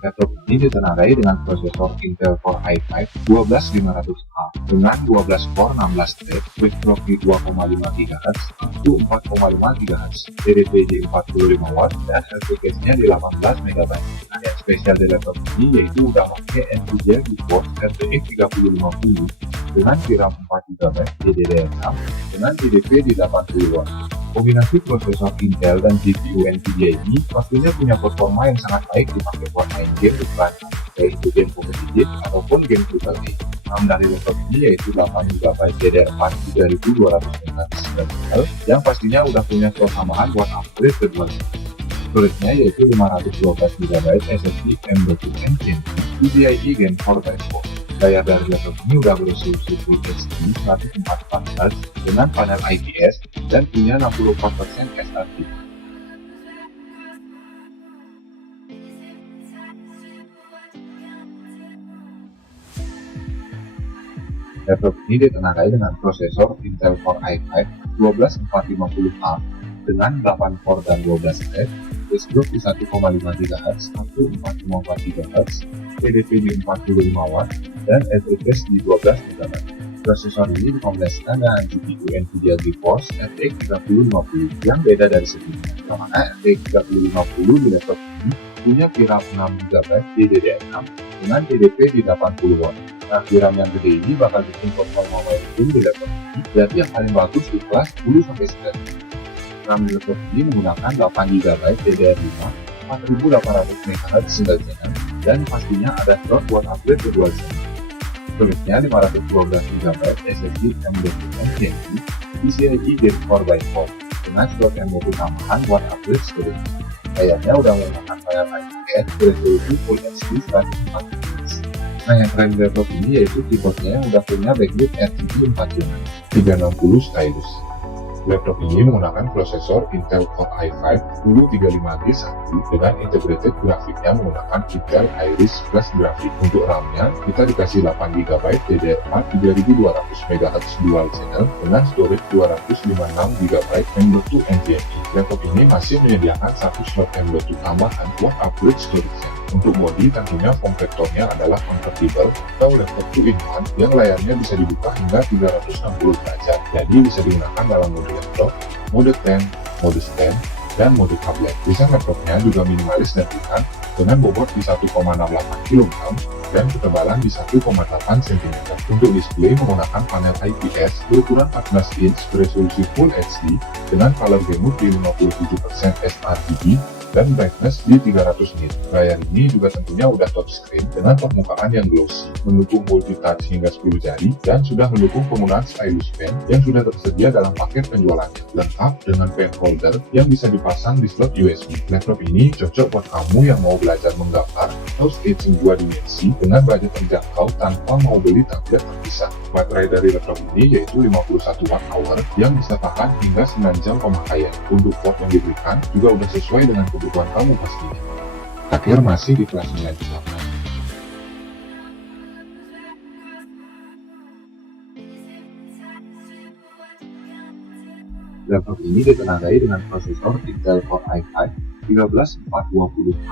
Laptop ini ditenagai dengan prosesor Intel Core i5 12500H dengan 12 core 16 thread with clock di 2,5 GHz atau 4,5 GHz, TDP di 45 Watt dan LPCAche-nya di 18 MB. Nah, yang spesial di laptop ini yaitu udah pakai NVIDIA GeForce RTX 3050 dengan VRAM 4 GB DDR6 dengan TDP di 80 Watt. Kombinasi prosesor Intel dan GPU NVIDIA ini pastinya punya performa yang sangat baik dipakai buat main game ukuran baik itu game kompetitif ataupun game AAA. RAM dari laptop ini yaitu 8 GB DDR4 3200 MHz yang pastinya udah punya slot tambahan buat upgrade kedua. Storage-nya yaitu 512 GB SSD M.2 NVMe PCIe Gen 4x4. Layar dari laptop ini udah beresolusi Full HD 144 Hz dengan panel IPS dan punya 64% sRGB. Laptop ini ditenagai dengan prosesor Intel Core i5 12450H dengan 8 core dan 12 thread, clock di 1,5 GHz atau 4,4 GHz, TDP di 45 Watt, dan LPCAche di 12 MB. Prosesor ini dikombinasikan dengan GPU NVIDIA GeForce RTX 3050 yang beda dari sebelumnya, karena RTX 3050 di laptop ini punya VRAM 6 GB DDR6 dengan TDP di 80 Watt. Nah, VRAM yang gede ini bakal bikin performa main game di laptop ini jadi yang paling bagus di kelas 10-9. RAM di laptop ini menggunakan 8 GB DDR5 4800 MHz single channel dan pastinya ada slot buat upgrade ke dual channel. Storage-nya 512 GB SSD M.2 NVMe PCIe Gen 4x4 dengan slot M.2 tambahan buat upgrade storage. Layarnya udah menggunakan layar IPS beresolusi Full HD 144 Hz. Nah, yang keren di laptop ini yaitu keyboardnya yang udah punya backlit RGB 4 zona 360 stylus. Laptop ini menggunakan prosesor Intel Core i5 10350G1 dengan integrated grafiknya menggunakan Intel Iris Plus grafik. Untuk RAM-nya kita dikasih 8 GB DDR4 3200 MHz dual channel dengan storage 256 GB M.2 NVMe. Laptop ini masih menyediakan satu slot M.2 tambahan buat upgrade storage-nya. Untuk bodi tentunya form factor-nya adalah convertible atau laptop 2-in-1 yang layarnya bisa dibuka hingga 360 derajat, jadi bisa digunakan dalam mode laptop, mode pen, mode stand, dan mode tablet. Desain laptopnya juga minimalis dan ringan dengan bobot di 1,68 kg dan ketebalan di 1,8 cm. Untuk display menggunakan panel IPS berukuran 14 inch beresolusi Full HD dengan color gamut di 57% sRGB dan brightness di 300 nit. Layar ini juga tentunya udah touchscreen dengan permukaan yang glossy, mendukung multitouch hingga 10 jari, dan sudah mendukung penggunaan stylus pen yang sudah tersedia dalam paket penjualannya, lengkap dengan pen holder yang bisa dipasang di slot USB. Laptop ini cocok buat kamu yang mau belajar menggambar atau sketching 2 dimensi dengan budget terjangkau tanpa mau beli tablet terpisah. Baterai dari laptop ini yaitu 51 Wh yang bisa tahan hingga 9 jam pemakaian. Untuk port yang diberikan juga udah sesuai dengan kebutuhan kamu pastinya. Akhir masih di kelas 9 selatan. Laptop ini ditenagai dengan prosesor Intel Core i5 13420H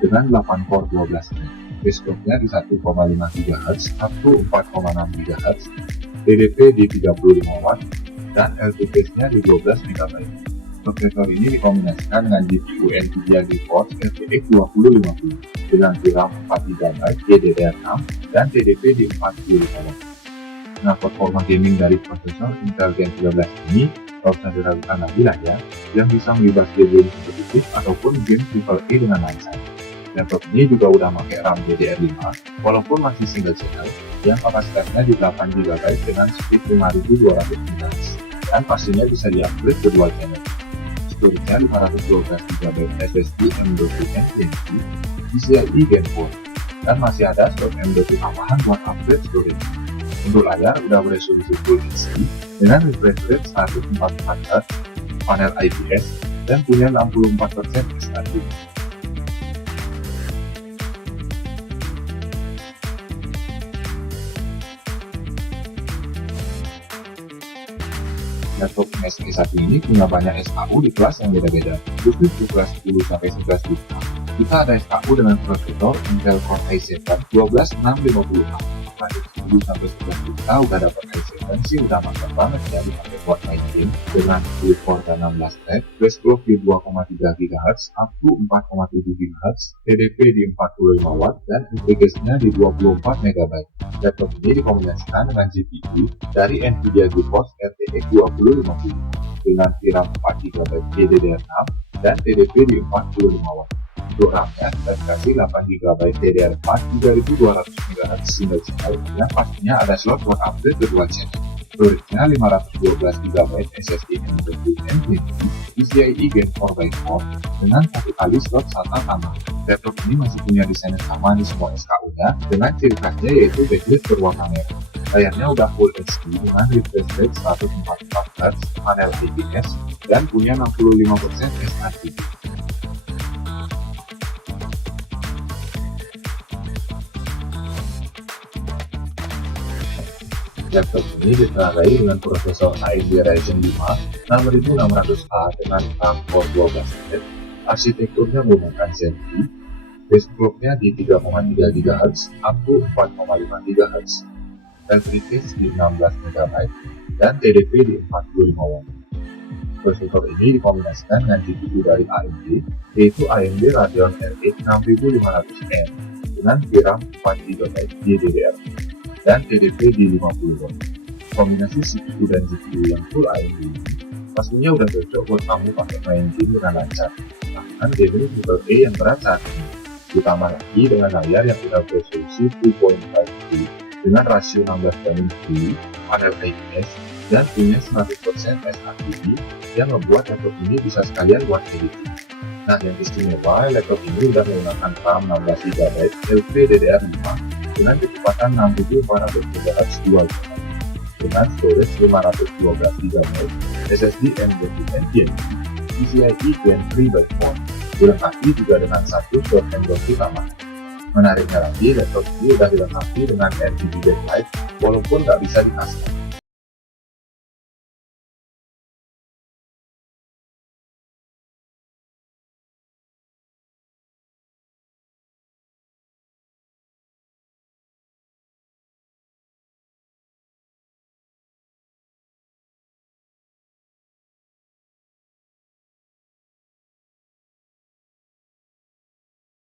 dengan 8 core 12 thread. Clock-nya di 1,5 GHz atau 4,6 GHz, TDP di 35 Watt, dan LPCAche-nya di 12 MB. Prosesor ini dikombinasikan dengan GPU NVIDIA GeForce RTX 2050 dengan VRAM 4 GB DDR6 dan TDP di 45 Watt. Nah, performa gaming dari prosesor Intel Gen 13 ini tak usah diragukan lagi lah ya, yang bisa melibas game kompetitif ataupun game AAA dengan lancar. Laptop ini juga udah pakai RAM DDR5 walaupun masih single channel yang kapasitasnya di 8 GB dengan speed 5200 MHz dan pastinya bisa di-upgrade ke dual channel. Storage-nya 512 GB SSD M.2 NVMe PCIe Gen 4 dan masih ada slot M.2 tambahan buat upgrade storage. Untuk layar udah beresolusi Full HD dengan refresh rate 144 Hz, panel IPS, dan punya 64% sRGB. Laptop MSI1 ini punya banyak SKU di kelas yang beda-beda, khusus di kelas 10-11 juta. Kita ada SKU dengan prosesor Intel Core i7 12650H. Pada 10-11 juta udah dapat i7 sih udah mantap banget ya dipakai buat main game dengan full core dan 16 thread, base clock di 2,3 GHz up to 4,7 GHz, TDP di 45 Watt dan FPGA-nya di 24 MB. Laptop ini dikombinasikan dengan GPU dari Nvidia GeForce RTX 2050 dengan VRAM 4 GB DDR6 dan TDP di 45 Watt. Untuk RAM-nya kita dikasih 8 GB DDR4 3200 MHz single channel yang pastinya ada slot buat upgrade kedua channel. Storage-nya 512 GB SSD M.2 NVMe PCIe Gen 4x4 dengan satu kali slot SATA tambah. Laptop ini masih punya desain yang sama di semua SKU-nya dengan ciri khasnya yaitu backlit berwarna merah. Layarnya udah Full HD dengan refresh rate 144 Hz, panel IPS, dan punya 65% sRGB. Laptop ini ditenagai dengan prosesor AMD Ryzen 5 6600H dengan RAM Core 12 thread. Arsitekturnya menggunakan Zen 3, base clock-nya di 3,3 GHz up to 4,5 GHz, battery case di 16 MB, dan TDP di 45 Watt. Prosesor ini dikombinasikan dengan GPU dari AMD, yaitu AMD Radeon RX 6500M dengan VRAM 4 GB DDR4 dan TDP di 50 Watt. Kombinasi CPU dan GPU yang full AMD ini pastinya udah cocok buat kamu pakai main game dengan lancar. Bahkan gaming AAA yang berat saat ini. Ditambah lagi dengan layar yang udah beresolusi 2.5D dengan rasio 16:10, panel IPS, dan punya 100% sRGB yang membuat laptop ini bisa sekalian buat editing. Nah, yang istimewa, laptop ini udah menggunakan RAM 16 GB LPDDR5 dengan kecepatan 6400 MHz dual channel dengan storage 512 GB SSD M.2 NVMe PCIe Gen 3x4 dilengkapi juga dengan satu slot M.2 tambahan. Menariknya lagi, laptop ini udah dilengkapi dengan RGB backlight walaupun nggak bisa di custom.